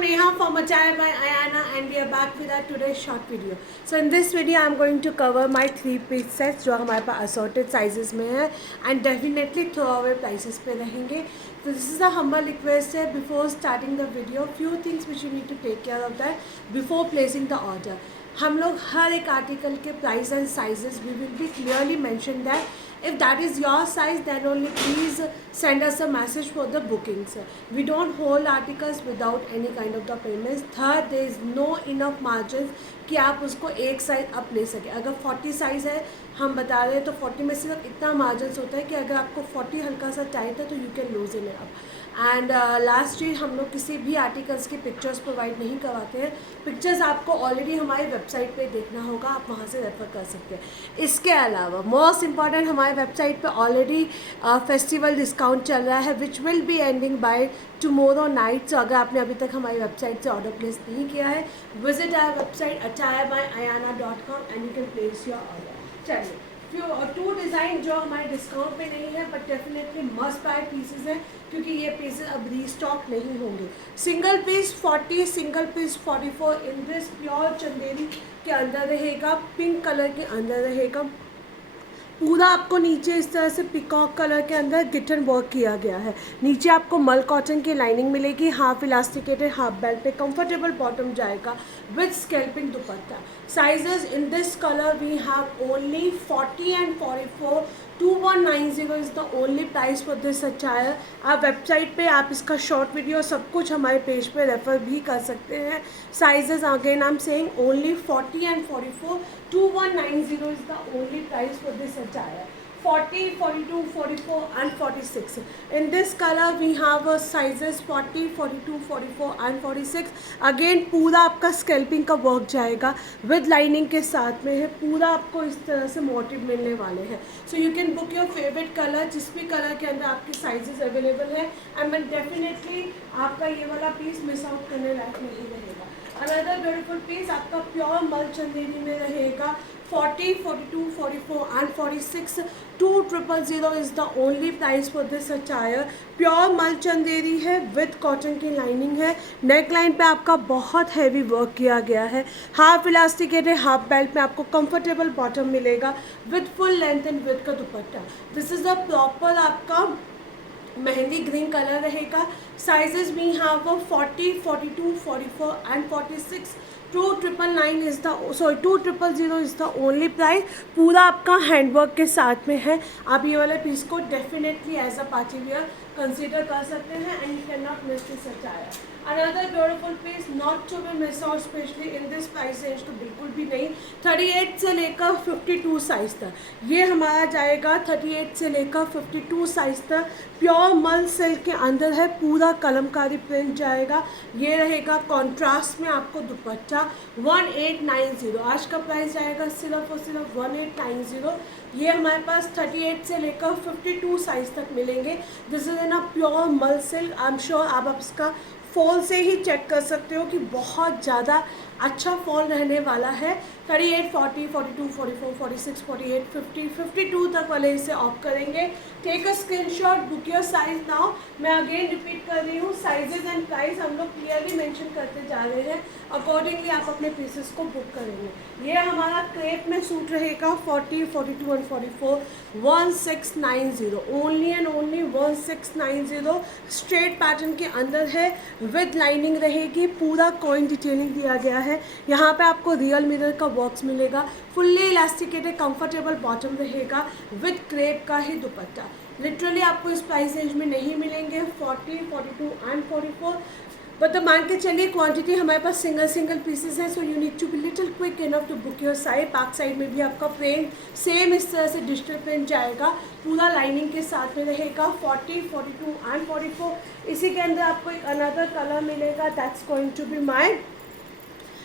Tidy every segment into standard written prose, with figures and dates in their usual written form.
I'm Neha from Attire by Ayana and we are back with our today's short video. So in this video I'm going to cover my 3-piece sets जो हमारे पास assorted sizes में है and definitely throwaway prices पे रहेंगे. So this is a humble request है before starting the video, few things which you need to take care of that before placing the order. हम लोग हर एक आर्टिकल के price and sizes we will be clearly mention that if that is your size then only please send us a message for the bookings. We don't hold articles without any kind of the payments. Third, there is no enough margins कि आप उसको एक size up ले सकें. अगर 40 size है हम बता रहे हैं तो 40 में सिर्फ इतना मार्जिन होता है कि अगर आपको 40 हल्का सा टाइट है तो you can lose in it up. And lastly हम लोग किसी भी आर्टिकल्स की पिक्चर्स प्रोवाइड नहीं करवाते हैं. पिक्चर्स आपको ऑलरेडी हमारी वेबसाइट पे देखना होगा, आप वहाँ से रेफर कर सकते हैं. इसके अलावा मोस्ट इम्पॉर्टेंट हमारी वेबसाइट पे ऑलरेडी फेस्टिवल डिस्काउंट चल रहा है which will be ending by tomorrow night. So अगर आपने अभी तक हमारी वेबसाइट से ऑर्डर प्लेस नहीं किया है, visit our website attirebyayana.com and you can place your order. चलिए, टू डिज़ाइन जो हमारे डिस्काउंट पे नहीं है but definitely must buy pieces हैं क्योंकि ये पीसेस अब रीस्टॉक नहीं होंगे. Single piece 40, single piece 44 in this pure Chanderi के अंदर रहेगा, पिंक कलर के अंदर रहेगा. पूरा आपको नीचे इस तरह से पिकॉक कलर के अंदर गिटन वर्क किया गया है. नीचे आपको मल कॉटन की लाइनिंग मिलेगी, हाफ इलास्टिकेटेड हाफ बेल्ट पे कंफर्टेबल बॉटम जाएगा with scalloping dupatta. Sizes in this colour we have only 40 and 44. 2190 is the only price for this attire. आप वेबसाइट पे आप इसका शॉर्ट वीडियो सब कुछ हमारे पेज पे रेफ़र भी कर सकते हैं. Sizes again I am saying only 40 and 44. 2190 is the only price for this attire. 40, 42, 44 and 46. In this color we have sizes 40, 42, 44 and 46. Again पूरा आपका स्कैल्पिंग का वर्क जाएगा विद लाइनिंग के साथ में है. पूरा आपको इस तरह से मोटिव मिलने वाले हैं. So you can book your favourite colour, जिस भी कलर के अंदर आपके साइजेस अवेलेबल है एंड डेफिनेटली आपका ये वाला पीस मिस आउट करने लायक नहीं रहेगा. अनदर ब्यूटीफुल पीस आपका प्योर मल चंदेरी में रहेगा. 40, 42, 44 and 46. 2000 is the only price for this attire. Pure मल चंदेरी है विद कॉटन की लाइनिंग है. नेक लाइन पे आपका बहुत हैवी वर्क किया गया है. हाफ इलास्टिकेटेड हाफ बेल्ट में आपको कंफर्टेबल बॉटम मिलेगा with full length and with का dupatta. This is a proper आपका मेहंदी ग्रीन कलर रहेगा. Sizes we have 40, 42, 44 and 46. 2999 is the 2000 is the only price. पूरा आपका हैंडवर्क के साथ में है. आप ये वाले पीस को definitely as a party wear consider कर सकते हैं and you can not miss this attire. Another beautiful piece not to be miss out specially in this price range तो बिल्कुल भी नहीं. 38 से लेकर 52 साइज़ तक ये हमारा जाएगा. 38 से लेकर 52 साइज़ तक प्योर मल सिल्क के अंदर है. पूरा कलमकारी प्रिंट जाएगा. ये रहेगा कॉन्ट्रास्ट में आपको दुपट्टा. 1890 आज का प्राइस जाएगा सिर्फ और सिर्फ 1890. ये हमारे पास 38 से लेकर 52 साइज़ तक मिलेंगे. This is in a pure मल सिल्क. आई एम श्योर आप इसका फॉल से ही चेक कर सकते हो कि बहुत ज़्यादा अच्छा फॉल रहने वाला है. 38, 40, 42, 44, 46, 48, 50, 52 तक वाले इसे ऑफ करेंगे. Take a screenshot, book your size now. मैं अगेन रिपीट कर रही हूँ, साइजेस एंड प्राइस हम लोग क्लियरली मेंशन करते जा रहे हैं. अकॉर्डिंगली आप अपने पीसेस को बुक करेंगे. ये हमारा क्रेप में सूट रहेगा 40, 42 and 44. 1690 only and only 1690. Straight pattern के अंदर है विद लाइनिंग रहेगी. पूरा कॉइन डिटेलिंग दिया गया है. यहाँ पे आपको रियल मिरर का बॉक्स मिलेगा. फुल्ली इलास्टिकेटेड कंफर्टेबल बॉटम रहेगा विद क्रेप का ही दुपट्टा. लिटरली आपको इस प्राइस रेंज में नहीं मिलेंगे. 40, 42 एंड 44. मतलब मान के चलिए क्वांटिटी हमारे पास सिंगल पीसेस हैं. So you need to be little quick enough to book your side. Back side में भी आपका प्रिंट सेम इस तरह से डिजिटल प्रिंट जाएगा. पूरा लाइनिंग के साथ में रहेगा. 40, 42 एंड 44. इसी के अंदर आपको एक अनदर कलर मिलेगा. That's going to be my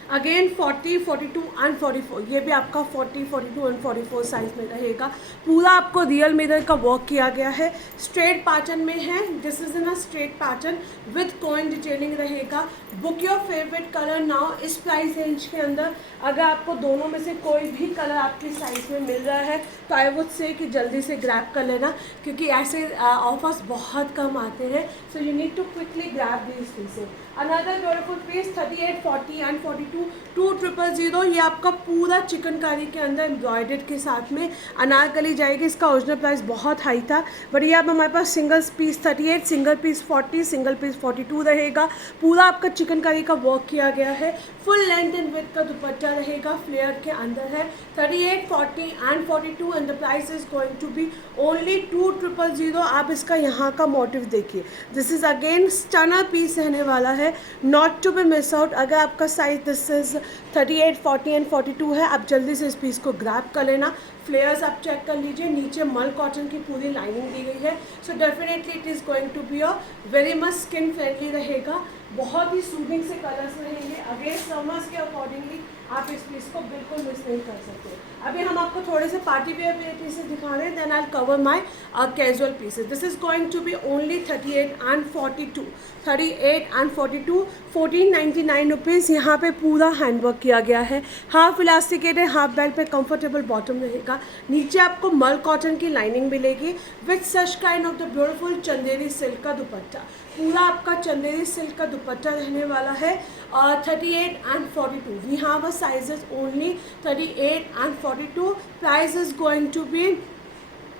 again 40, 42 and 44, ये भी आपका 40, 42 एंड 44 साइज में रहेगा। पूरा आपको रियल मिरर का वर्क किया गया है, स्ट्रेट पैटर्न में है। This is in a straight pattern with coin detailing रहेगा। Book your favourite colour now. इस प्राइस रेंज के अंदर अगर आपको दोनों में से कोई भी कलर आपकी साइज में मिल रहा है तो आई वुड से कि जल्दी से ग्रैब कर लेना, क्योंकि ऐसे ऑफर्स बहुत कम आते हैं। So you need to quickly grab these pieces. Another beautiful piece 38, 40 and 42, 2000। ये आपका पूरा चिकनकारी के अंदर एम्ब्रॉयडर्ड के साथ में अनारकली जाएगी। इसका ओरिजिनल प्राइस बहुत हाई था, बट ये अब हमारे पास single piece 38, single piece 40, single piece 42 रहेगा। पूरा आपका चिकनकारी का वर्क किया गया है। फुल लेंथ एंड विड्थ का दुपट्टा रहेगा, फ्लेयर के अंदर है। 38, 40 and 42 and the price is going to be only 2000। आप इसका यहाँ का मोटिव देखिए, this is again stunner piece रहने वाला है, not to be miss out. अगर आपका साइज दिस इज 38, 40 एंड 42 है, आप जल्दी से इस पीस को ग्रैब कर लेना। फ्लेयर्स आप चेक कर लीजिए, नीचे मल कॉटन की पूरी लाइनिंग दी गई है। So definitely it is going to be a very much skin friendly रहेगा। बहुत ही सूदिंग से कलर्स रहेंगे। अगेन समर्स के अकॉर्डिंगली आप इस पीस को बिल्कुल मिस नहीं कर सकते। अभी हम आपको थोड़े से पार्टी वेयर पीसेस दिखा रहे हैं, then I cover my casual pieces. This is going to be only 38 and 42, 38 and 42, 1499 rupees. यहाँ पे पूरा हैंडवर्क किया गया है, हाफ इलास्टिकेटेड, हाफ बेल्ट पे कंफर्टेबल बॉटम रहेगा। नीचे आपको मल कॉटन की लाइनिंग मिलेगी with such kind of the beautiful Chanderi silk का दुपट्टा। पूरा आपका चंदेरी सिल्क का दुपट्टा रहने वाला है। 38 and 42, we have a sizes only 38 and 42। Price is going to be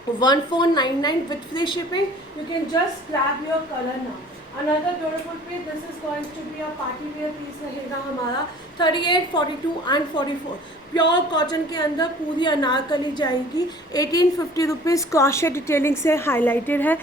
1499 with free shipping. You can just grab your color now. Another beautiful piece, this is going to be a party wear piece रहेगा हमारा। 38, 42 and 44 pure cotton के अंदर पूरी अनारकली जाएगी। 1850 rupees crochet detailing से highlighted है।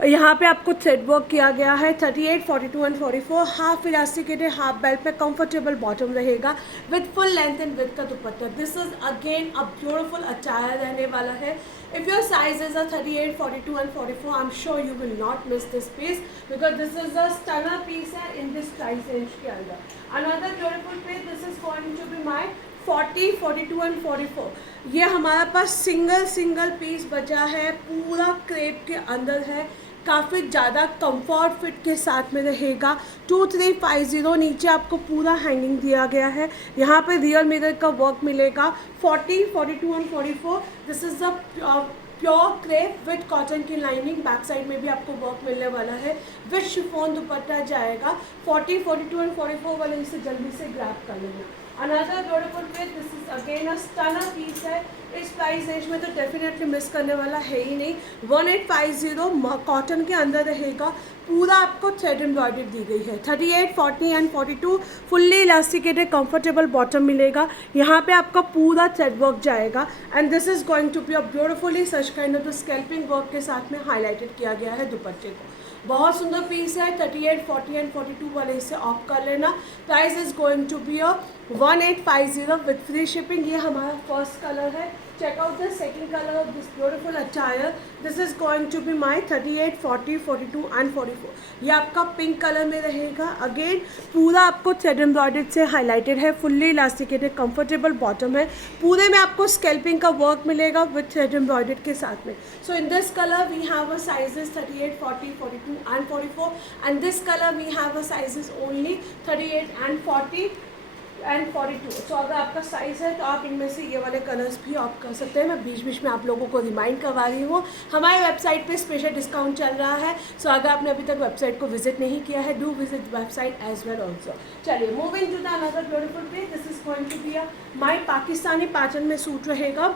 यहाँ पे आपको थ्रेड वर्क किया गया है। 38, 42 and 44 half elasticated, half belt पे कंफर्टेबल बॉटम रहेगा with full length and with का dupatta. This is again a beautiful attire रहने वाला है। If your sizes are 38, 42 and 44, I'm sure you will not miss this piece because this is a stunner piece है in this price range के अंदर। Another beautiful piece, this is going to be my 40, 42 and 44। ये हमारा पास single piece बचा है, पूरा crepe के अंदर है, काफ़ी ज़्यादा कंफर्ट फिट के साथ में रहेगा। 2350, नीचे आपको पूरा हैंगिंग दिया गया है। यहाँ पे रियल मिरर का वर्क मिलेगा। 40, 42 and 44, this is a pure crepe with cotton की लाइनिंग। बैक साइड में भी आपको वर्क मिलने वाला है विद शिफॉन दुपट्टा जाएगा। 40, 42 एंड 44 वाले इसे जल्दी से ग्रैब कर लेना। Another beautiful piece, this is again a stunner piece है। इस प्राइस रेंज में तो डेफिनेटली मिस करने वाला है ही नहीं। 1850 कॉटन के अंदर रहेगा। पूरा आपको थ्रेड एम्ब्रॉयडरी दी गई है। 38, 40 and 42 fully elasticated comfortable bottom मिलेगा। यहाँ पे आपका पूरा थ्रेड वर्क जाएगा and this is going to be a beautifully such kind of scalloping work के साथ में हाईलाइटेड किया गया है दुपट्टे को। बहुत सुंदर पीस है। 38, 40 एंड 42 वाले इसे ऑफ कर लेना। Price is going to be a 1850 with free shipping. ये हमारा फर्स्ट कलर है। check out the second color of this beautiful attire. This is going to be my 38, 40, 42 and 44। ये आपका पिंक कलर में रहेगा। अगेन पूरा आपको थ्रेड एम्ब्रॉयडर्ड से हाईलाइटेड है, फुल्ली इलास्टिकेटेड कंफर्टेबल बॉटम है। पूरे में आपको स्कैल्पिंग का वर्क मिलेगा विथ थ्रेड एम्ब्रॉयडर्ड के साथ में। So in this colour we have a sizes 38, 40, 42 and 44 and this color we have a sizes only 38 and 40 and 42। सो अगर आपका साइज़ है तो आप इनमें से ये वाले कलर्स भी ऑप्ट कर सकते हैं। मैं बीच बीच में आप लोगों को रिमाइंड करवा रही हूँ, हमारे वेबसाइट पे स्पेशल डिस्काउंट चल रहा है। सो अगर आपने अभी तक वेबसाइट को विजिट नहीं किया है, do visit website as well also. चलिए moving to the another beautiful piece. This is going to be a my Pakistani pattern में सूट रहेगा।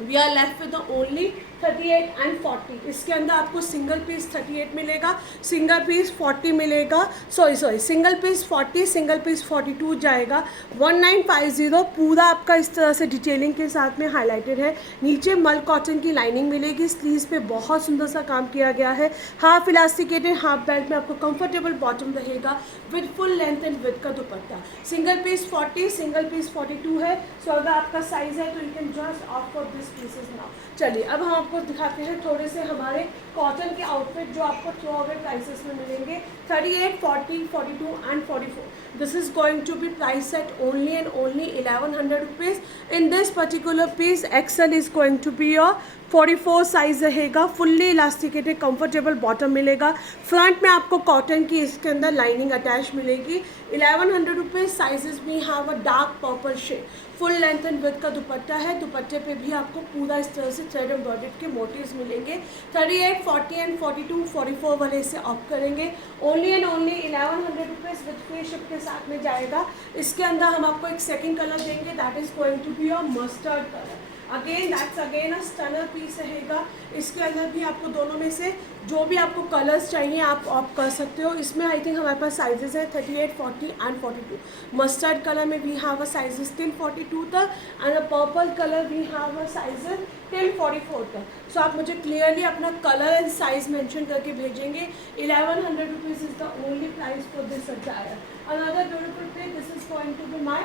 We are left with only 38 and 40। इसके अंदर आपको सिंगल पीस 38 मिलेगा, सिंगल पीस 40 मिलेगा, sorry single piece 40, single piece 42 जाएगा। 1950 पूरा आपका इस तरह से डिटेलिंग के साथ में हाईलाइटेड है। नीचे मल कॉटन की लाइनिंग मिलेगी। स्लीव्स पे बहुत सुंदर सा काम किया गया है। हाफ इलास्टिकेटेड, हाफ बेल्ट में आपको कंफर्टेबल बॉटम रहेगा with full length and with का dupatta. Single piece 40, single piece 42 है। सो अगर आपका साइज़ है तो you can just opt for this pieces now. चलिए अब हम आपको दिखाते हैं थोड़े से हमारे कॉटन के आउटफिट जो आपको थ्रो अवे प्राइसेस में मिलेंगे 38, 40, 42 and 44. This is going to be price at only and only 1100 rupees. In this particular piece XL is going to be your 44 size रहेगा. फुल्ली इलास्टिकेटेड कंफर्टेबल बॉटम मिलेगा. Front में आपको cotton की इसके अंदर lining attach मिलेगी. 1100 rupees. Sizes भी have a dark purple shade. Full length and width का दुपट्टा है. दुपट्टे पे भी आपको पूरा इस तरह से थ्रेड एम्ब्रॉयडर्ड के मोटिव्स मिलेंगे. 38, 40 एंड 42, 44 वाले इसे ऑप्ट करेंगे. Only and only 1100 rupees with free ship के साथ में जाएगा. इसके अंदर हम आपको एक सेकेंड कलर देंगे. That is going to be your mustard colour. Again that's again a stunner piece रहेगा. इसके अंदर भी आपको दोनों में से जो भी आपको कलर्स चाहिए आप ऑप्ट कर सकते हो. इसमें आई थिंक हमारे पास साइजेस है 38, 40 एंड 42. मस्टर्ड कलर में we have a sizes till 42 तक and a purple colour we have a sizes till 44 तक. सो आप मुझे क्लियरली अपना कलर एंड साइज मेंशन करके भेजेंगे. 1100 rupees is the only price for this attire. Another beautiful thing, this is going to be my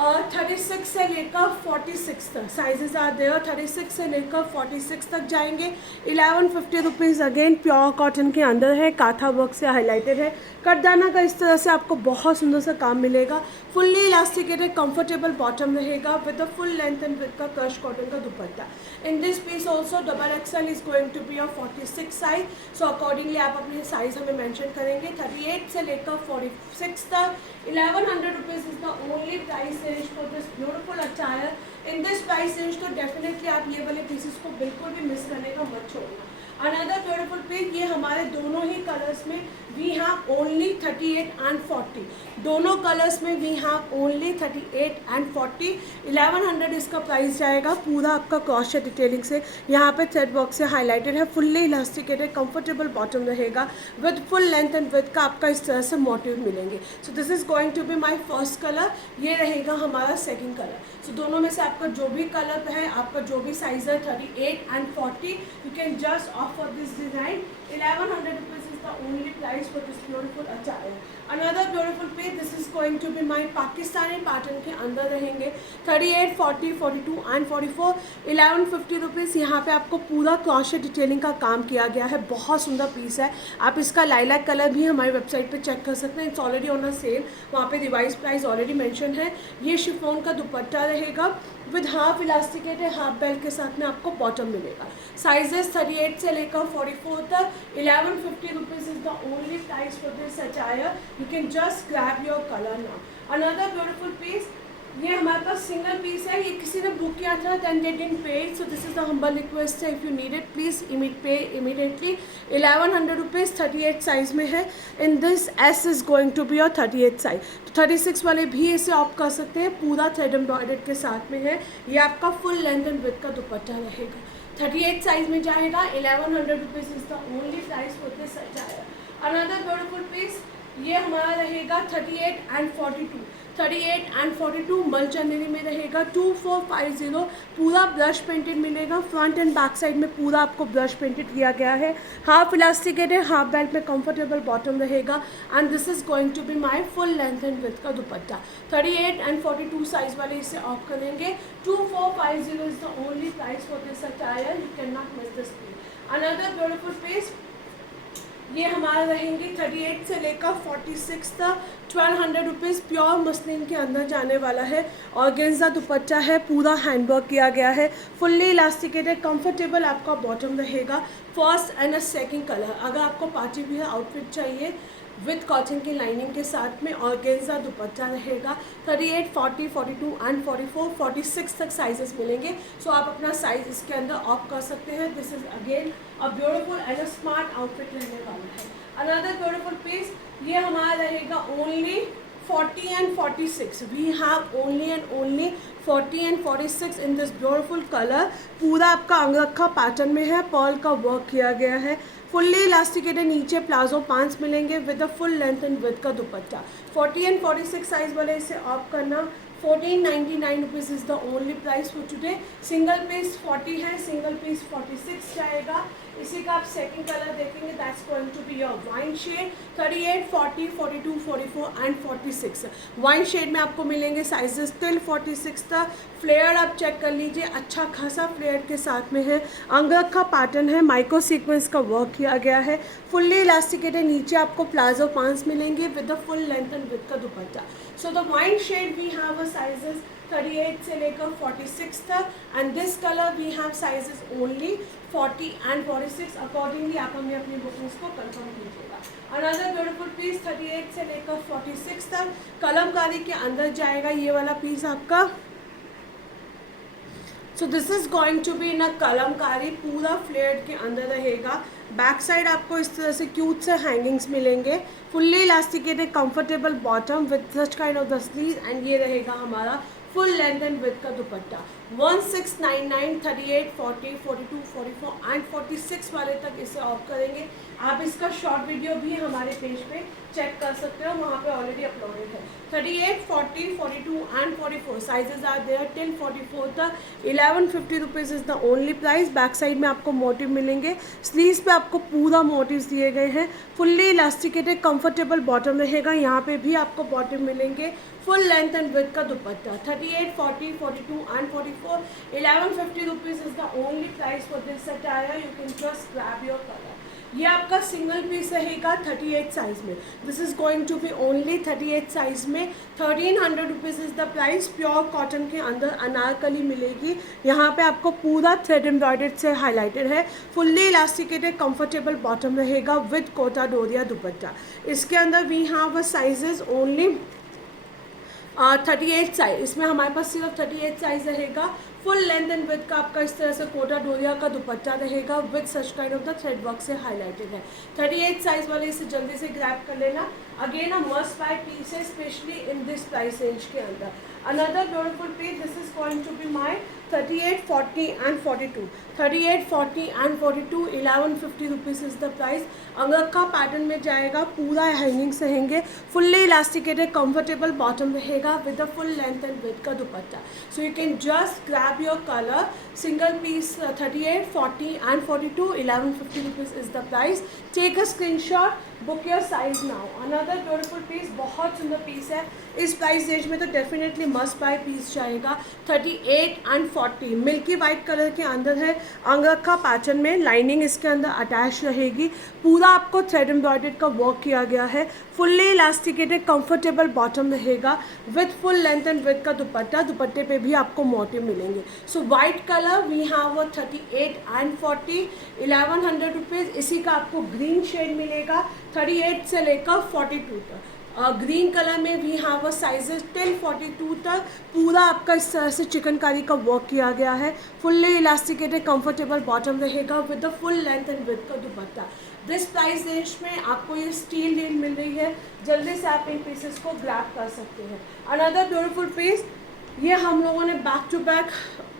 36 से लेकर 46 तक sizes are there. 36 से लेकर 46 तक जाएंगे. 1150 रुपीज़. अगेन प्योर कॉटन के अंदर है, काथा वर्क से हाईलाइटेड है. कटदाना का इस तरह से आपको बहुत सुंदर सा काम मिलेगा. फुल्ली इलास्टिकेटेड कंफर्टेबल बॉटम रहेगा with a full length and with का क्रश कॉटन का dupatta. In this piece also double XL is going to be a 46 size. So accordingly आप अपने साइज हमें मेंशन करेंगे. 38 से लेकर 46 तक 1100 rupees is the only price range for this beautiful attire. In this price range तो definitely आप ये वाले पीसेस को बिल्कुल भी मिस करने का मत छोड़ना. अनदर ब्यूटीफुल पीस, ये हमारे दोनों ही कलर्स में वी हैव ओनली 38 एंड 40. दोनों कलर्स में वी हैव ओनली 38 एंड 40. 1100 इसका प्राइस जाएगा. पूरा आपका क्रॉशेट डिटेलिंग से यहाँ पे थ्रेड वर्क से हाईलाइटेड है. फुल्ली इलास्टिकेटेड कंफर्टेबल बॉटम रहेगा with full length and with का आपका इस तरह से मोटिव मिलेंगे. So this is going to be my first colour. ये रहेगा हमारा सेकेंड कलर. सो दोनों में से आपका जो भी कलर है, आपका जो भी साइज है 38 and 40, you can just offer this design. 1100 rupees is the only price for this beautiful attire. Another beautiful piece, this is going to be my Pakistani pattern के अंदर रहेंगे 38, 40, 42 and 44. 1150 रुपीज़. यहाँ पे आपको पूरा क्रॉशेट डिटेलिंग का काम किया गया है. बहुत सुंदर पीस है. आप इसका लाइलैक कलर भी हमारी वेबसाइट पे चेक कर सकते हैं. It's already on a sale. वहाँ पे रिवाइज प्राइस ऑलरेडी मेंशन है. ये शिफॉन का दुपट्टा रहेगा with half elasticated half belt के साथ में आपको बॉटम मिलेगा. साइजेस 38 से लेकर 44 तक. 1150 rupees is the only price for this attire. You can just grab your colour now. Another beautiful piece, ये हमारे पास सिंगल पीस है. ये किसी ने बुक किया था then they didn't pay. So this is the humble request है, if you need it please pay immediately. 1100 rupees. 38 size में है. In this S is going to be your 38 size. 36 वाले भी इसे ऑप्ट कर सकते हैं. पूरा थ्रेड एम्ब्रॉयडर्ड के साथ में है. ये आपका फुल लेंथ एंड विड्थ का दुपट्टा रहेगा. 38 साइज में जाएगा. 1100 rupees is the only price for this attire. Another beautiful piece, ये हमारा रहेगा 38 एंड 42. 38 एंड 42 मल चंदेरी में रहेगा. 2450. पूरा ब्रश पेंटेड मिलेगा. फ्रंट एंड बैक साइड में पूरा आपको ब्रश पेंटेड किया गया है. हाफ इलास्टिकेटेड हाफ बेल्ट में कंफर्टेबल बॉटम रहेगा. And this is going to be my full length and width का दुपट्टा. 38 एंड 42 साइज वाले इसे ऑफ करेंगे. 2450 is the only price for this attire. You can not miss this piece. Another beautiful piece, ये हमारा रहेंगे 38 से लेकर 46 तक. 1200 रुपीज़. प्योर मसलिन के अंदर जाने वाला है. ऑर्गेन्जा दुपट्टा है. पूरा हैंडवर्क किया गया है. फुल्ली इलास्टिकेटेड कंफर्टेबल आपका बॉटम रहेगा. First and a second colour. अगर आपको पार्टी वियर आउटफिट चाहिए विद कॉटन की लाइनिंग के साथ में ऑर्गेन्जा दुपट्टा रहेगा. 38, 40, 42 एंड 44, 46 तक साइजेस मिलेंगे. सो आप अपना साइज इसके अंदर ऑप्ट कर सकते हैं. This is again a beautiful and a smart outfit रहने वाला है. अनदर ब्यूटीफुल पीस, ये हमारा रहेगा only 40 and 46. We have only and only 40 and 46 in this beautiful color. पूरा आपका अंगरखा पैटर्न में है. पर्ल का वर्क किया गया है. फुल्ली इलास्टिकेटेड नीचे प्लाजो पांच मिलेंगे with a full length and with का दुपट्टा. 40 and 46 साइज वाले इसे ऑफ करना. 1499 rupees is the only price for today. Single piece 40 है, सिंगल पीस 46 जाएगा। इसी का आप सेकंड कलर देखेंगे, that's going to be your wine shade. 38, 40, 42, 44 and 46 wine shade में आपको मिलेंगे साइजेस टिल 46 तक। फ्लेयर आप चेक कर लीजिए, अच्छा खासा फ्लेयर के साथ में है। अंगरख का पैटर्न है, माइक्रो सीक्वेंस का वर्क किया गया है, फुल्ली इलास्टिकेटेड। नीचे आपको प्लाजो पांस मिलेंगे with the full length and with का dupatta. So the wine shade we have a sizes 38 से लेकर 46 तक, and this colour we have sizes only 40 and 46। Accordingly आप हमें अपनी बुकिंग्स को कंफर्म कीजिएगा। अनदर ब्यूटीफुल पीस 38 से लेकर 46 तक कलमकारी के अंदर जाएगा ये वाला पीस आपका। So this is going to be in a kalamkari, पूरा फ्लेयर्ड के अंदर रहेगा। बैक साइड आपको इस तरह से क्यूट से हैंगिंग्स मिलेंगे, fully elasticated comfortable bottom with such kind of the sleeve, and ये रहेगा हमारा फुल लेंथ एंड विथ का दुपट्टा। 1699, 38, 40, 42, 44 एंड 46 वाले तक इसे ऑफ करेंगे। आप इसका शॉर्ट वीडियो भी हमारे पेज पे चेक कर सकते हो, वहाँ पे ऑलरेडी अपलोडेड है। 38, 40, 42 and 44 sizes are there till 44 तक। 1150 rupees is the only price. Back side में आपको मोटिव मिलेंगे, स्लीव्स पे आपको पूरा मोटिव्स दिए गए हैं। फुल्ली इलास्टिकेटेड कंफर्टेबल बॉटम रहेगा, यहाँ पे भी आपको बॉटम मिलेंगे, फुल लेंथ एंड विथ का dupatta. 38, 40, 42 and 44, 1150 rupees is the only price for this attire. You can just grab your colour. ये आपका सिंगल पीस रहेगा 38 साइज में। This is going to be only 38 size में। 1300 rupees is the price. Pure cotton के अंदर अनारकली मिलेगी, यहाँ पे आपको पूरा थ्रेड एम्ब्रॉयडर्ड से हाईलाइटेड है। फुल्ली इलास्टिकेटेड कंफर्टेबल बॉटम रहेगा विद कोटा डोरिया दुपट्टा। इसके अंदर we have sizes only 38 size. इसमें हमारे पास सिर्फ 38 साइज रहेगा। फुल लेंथ एंड विथ का आपका इस तरह से कोटा डोरिया का दुपट्टा रहेगा with such kind of the thread work से हाईलाइटेड है। 38 साइज वाले इसे जल्दी से ग्रैब कर लेना। Again a must buy piece है, specially in this price range के अंदर। Another beautiful piece, this is going to be my 38, 40 and 42। 38, 40 and 42, 1150 rupees is the price. Angrakha pattern में जाएगा, पूरा हैंगिंग्स रहेंगे, फुल्ली इलास्टिकेटेड कंफर्टेबल बॉटम रहेगा with the full length and with का dupatta. So you can just grab your colour. Single piece 38, 40 and 42, 1150 rupees is the price. Take a screenshot, book your size now. Another beautiful piece, बहुत सुंदर piece है, इस price range में तो definitely must buy piece जाएगा। 38 and 40 milky white colour के अंदर है, अंगरखा पैटर्न में, लाइनिंग इसके अंदर अटैच रहेगी, पूरा आपको थ्रेड एम्ब्रॉयडर्ड का वर्क किया गया है, फुल्ली इलास्टिकेटेड कंफर्टेबल बॉटम रहेगा with full length and with का दुपट्टा। दुपट्टे पे भी आपको मोटिव मिलेंगे। So white colour we have 38 and 40, 1100 rupees. इसी का आपको ग्रीन शेड मिलेगा 38 से लेकर 42 तक। ग्रीन कलर में we have a sizes till 42 तक। पूरा आपका इस तरह से चिकनकारी का वर्क किया गया है, फुल्ली इलास्टिकेटेड कंफर्टेबल बॉटम रहेगा with the full length and with का दुपट्टा। दिस प्राइस रेंज में आपको ये स्टील डील मिल रही है, जल्दी से आप इन पीसेस को ग्रैब कर सकते हैं। अनदर ब्यूटीफुल पीस, ये हम लोगों ने back to back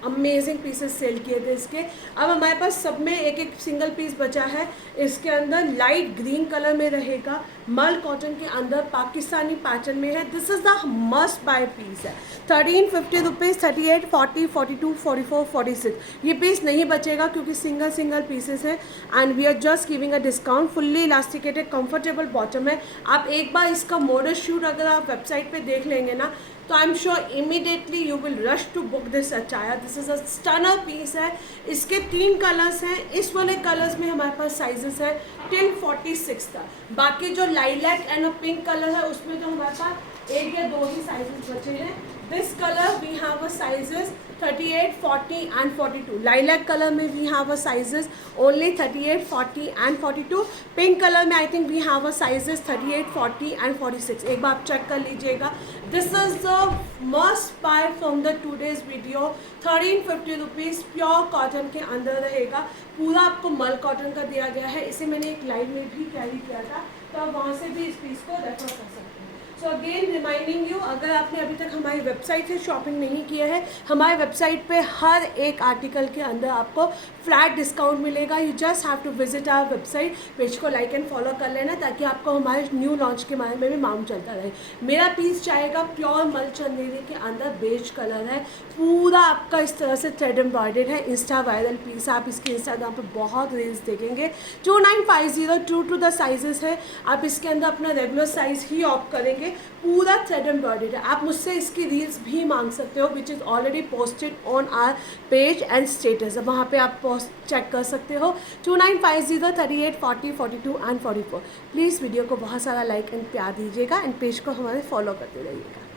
amazing pieces sale किए थे इसके। अब हमारे पास सब में एक एक सिंगल पीस बचा है। इसके अंदर लाइट ग्रीन कलर में रहेगा, मल कॉटन के अंदर पाकिस्तानी पैटर्न में है। This is the must buy piece है। 1350 रुपीज़। 38, 40, 42, 44, 46 ये पीस नहीं बचेगा क्योंकि सिंगल सिंगल पीसेस हैं, and we are just giving a discount. Fully elasticated comfortable bottom है। आप एक बार इसका मॉडल शूट अगर आप वेबसाइट पे देख लेंगे ना, तो I am sure immediately you will rush to book this attire. This is a stunner piece है। इसके 3 कलर्स हैं। इस वाले कलर्स में हमारे पास साइजेस है टिल 46 तक। बाकी जो lilac and a pink colour है उसमें तो हमारे पास 1 या 2 ही साइजेस बचे हैं। This colour we have a sizes 38, 40 and 42। Lilac colour में we have a sizes only 38, 40 and 42। Pink colour में I think we have a sizes 38, 40 and 46। एक बार आप चेक कर लीजिएगा। This is the must buy from the today's video. 1350 rupees pure cotton के अंदर रहेगा, पूरा आपको मल कॉटन का दिया गया है। इसे मैंने एक लाइव में भी कैरी किया था, तो आप वहाँ से भी इस पीस को रेफर कर सकते हैं। सो अगेन रिमाइंडिंग यू, अगर आपने अभी तक हमारी वेबसाइट से शॉपिंग नहीं किया है, हमारे वेबसाइट पे हर एक आर्टिकल के अंदर आपको फ्लैट डिस्काउंट मिलेगा. You just have to visit our website. Page को लाइक एंड फॉलो कर लेना ताकि आपको हमारे न्यू लॉन्च के बारे में भी मालूम चलता रहे. मेरा पीस जाएगा प्योर मल चंदेरी के अंदर, बेज कलर है, पूरा आपका इस तरह से थ्रेड एम्ब्रॉयडर्ड है. इंस्टा वायरल पीस, आप इसके इंस्टाग्राम पे बहुत रील्स देखेंगे. 2950 ट्रू टू द साइजेस है. आप इसके अंदर अपना रेगुलर साइज ही ऑप्ट करेंगे. पूरा थ्रेड एम्ब्रॉयडर्ड है. आप मुझसे इसकी रील्स भी मांग सकते हो which is already posted on our page and status. वहाँ पे आप पोस्ट चेक कर सकते हो. 2950 38 40 42 एंड 44. प्लीज़ वीडियो को बहुत सारा लाइक एंड प्यार दीजिएगा एंड पेज को हमारे फॉलो करते रहिएगा.